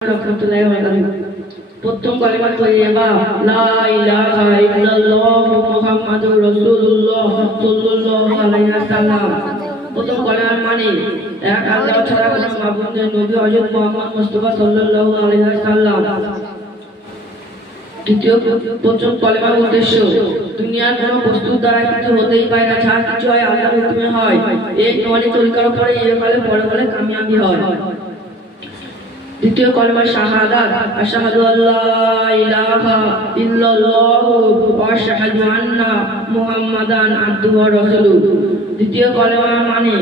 রহমতুল্লাহি ওয়া বারাকাতুহু। প্রথম কালিমা তৈয়বা লা ইলাহা ইল্লাল্লাহ মুহাম্মাদুর রাসূলুল্লাহ সাল্লাল্লাহু আলাইহি ওয়াসাল্লাম। প্রথম কালিমার মানে এক আল্লাহ ছাড়া কোনো মাবুদ নেই, নবী হযরত মুহাম্মদ মুস্তাফা সাল্লাল্লাহু আলাইহি ওয়াসাল্লাম। দ্বিতীয় প্রথম কালিমার উদ্দেশ্য দুনিয়ার কোনো বস্তুর দ্বারা কিছু হতেই পারে না, যা কিছু হয় আল্লাহর হুকুমে হয়। এই নয় তরিকার উপরে ইহকালে পরকালে কামিয়াবি হয়। দ্বিতীয় কালিমা শাহাদাত আশহাদু আল্লা ইলাহা ইল্লাল্লাহু ওয়া আশহাদু আন্না মুহাম্মাদান আবদুহু ওয়া রাসূলুহু। দ্বিতীয় কালিমা মানে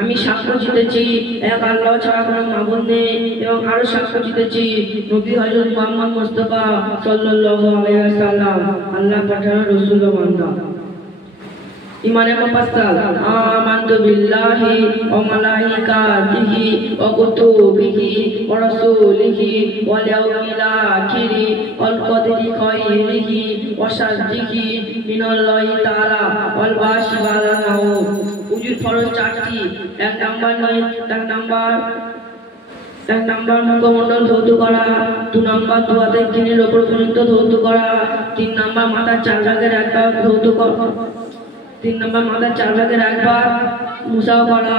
আমি সাক্ষ্য দিতেছি এক আল্লাহ ছাড়া কোনো মাবুদ নেই এবং আরো সাক্ষ্য দিতেছি নবী হযরত মুহাম্মদ মুস্তাফা সাল্লাল্লাহু আলাইহি ওয়াসাল্লাম আল্লাহ পাঠানো রাসূল ও বান্দা। ইমানে মুফাসসাল আমানতু বিল্লাহি ওয়া মালাইকাতিহি ওয়া কুতুবিহি ওয়া রাসূলিহি ওয়াল ইয়াউমিল আখিরি ওয়াল কদরি খায়রিহি ওয়া শাররিহি মিনাল্লাহি তাআলা ওয়াল বাশি ওয়াল মাউত। উজুর ফরজ চারটি। এক নাম্বার মুখমণ্ডল ধৌত করা, 2 নাম্বার দুয়াতে কিনের ওপর পর্যন্ত ধৌত করা, 3 নাম্বার মাথার 4 ভাগের 1 ভাগ ধৌত করা, 3 নাম্বার মাথার 4 ভাগের 1 ভাগ মুসাও করা,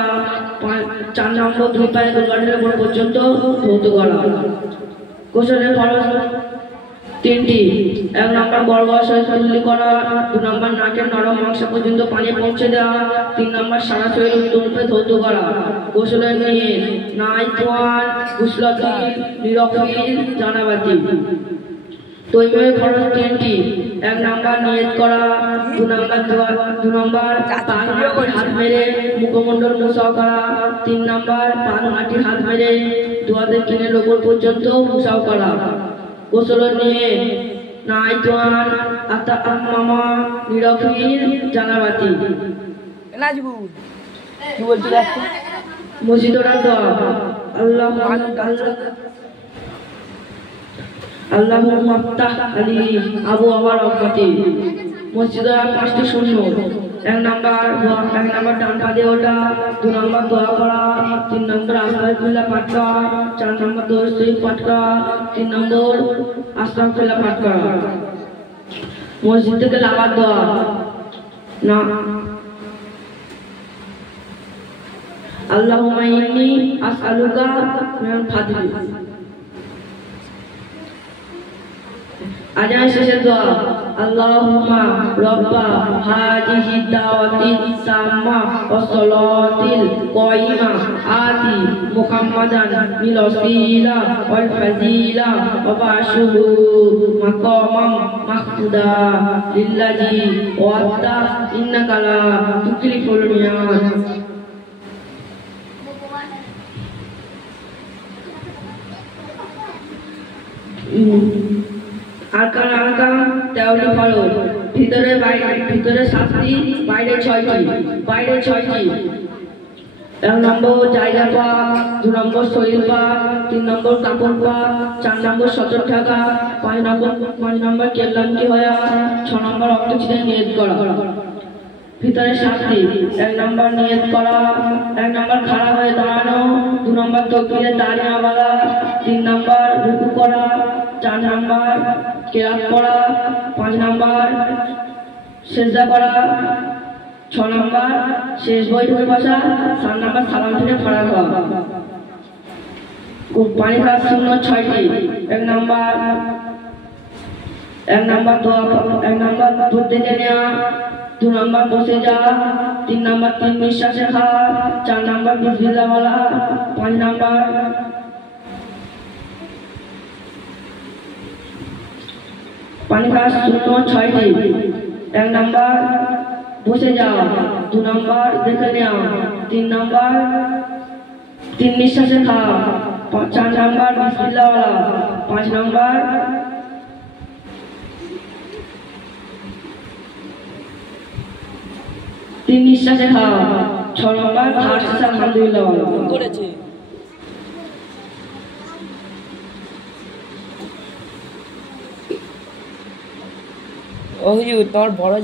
4 নম্বর 2 পায়ে গোলগাটের ওপর পর্যন্ত ধৌত করা। গোসলের ফরজ 3টি। 1 নাম্বার বর্গসহ কুল্লি করা, 2 নাম্বার নাকের নরম অংশ পর্যন্ত পানি পৌঁছে দেওয়া, 3 নাম্বার সারা শরীর উত্তমরূপে ধৌত করা। গোসলের নিয়ত নাইতওয়ান গুসলাতুল লিরফিল জানাবাতি। তৈয়বের ফরজ 3টি। 1 নাম্বার নিয়ত করা, 2 নাম্বার হাত মেরে মুখমণ্ডল মুসাও করা, 3 নাম্বার পানাটি হাত মেরে দুয়াতে কিনের ওপর পর্যন্ত মুসাও করা। গোসলের নিয়ত নাইতওয়ান আতাআম্মামা লিরফিল জানাবাতি। কি বলছিল একটা মসজিদের দোয়া আল্লাহুম্মা আফতাহ আলী আবু আমার রহমতি। মসজিদের 5টি শূন্য। 1 নাম্বার ডান পা দিয়ে ওঠা, 2 নাম্বার দোয়া করা, 3 নাম্বার আস্তাগফিরুল্লাহ পাঠ করা, 4 নাম্বার দরুদ শরীফ পাঠ করা, 3 নম্বর আস্তাগফিরুল্লাহ পাঠ করা। মসজিদ থেকে লাগার দোয়া না আল্লাহুম্মা ইন্নী আসআলুকা মিনাল ফাদলি। আজান শেষের দোয়া আল্লাহুম্মা রব্বা হাযিহি দাওয়াতিত তাম্মা ওয়াস সালাতিল কায়িমা আতি মুহাম্মাদান বিল ওয়াসিলা ওয়াল ফাজিলা ওয়া বা'শুহু মাকামাম মাহমুদা লিল্লাযী ওয়া'তা ইন্নাকা লা তুকলিফুল মিয়াদ। আরকান 13টি ফরজ। ভিতরে 7টি, বাইরে 6টি। 1 নম্বর জায়গা পাক, 2 নম্বর শরীর পাক, 3 নম্বর কাপড় পাক, 4 নম্বর সতর থাকা, 5 নম্বর কেবলামুখী হওয়া, 6 নম্বর রক্ত ছিটিয়ে নিয়ত করা। ভিতরে 7টি। 1 নম্বর নিয়ত করা, 1 নম্বর খাড়া হয়ে দাঁড়ানো, 2 নম্বর তাকবীরে দাঁড়িয়ে বলা, 3 নম্বর রুকু করা, 4 নম্বর কিরাত পড়া, 5 নম্বর সিজদা করা, 6 নম্বর শেষ বৈঠকে বসা, 7 নম্বর সালাম থেকে ফারাগ হওয়া। পানি খাওয়ার সুন্নাত 6টি। 1 নম্বর দোয়া, 1 নম্বর দুধ থেকে নেওয়া, 2 নম্বর বসে যাওয়া, 3 নম্বর 3 নিঃশ্বাসে খাওয়া, 4 নম্বর বিসমিল্লাহ বলা, 5 নম্বর পানি খাওয়ার সুন্নাত 6টি। 1 নম্বর বসে যাওয়া, 2 নম্বর দেখে নেওয়া, 3 নম্বর 3 নিঃশ্বাসে খাওয়া, 4 নম্বর বিসমিল্লাহ বলা, 5 নম্বর 3 নিঃশ্বাসে খাওয়া, 6 নম্বর খাওয়ার শেষে আলহামদুলিল্লাহ বলা। করেছে ও হুজুর তোমার বড়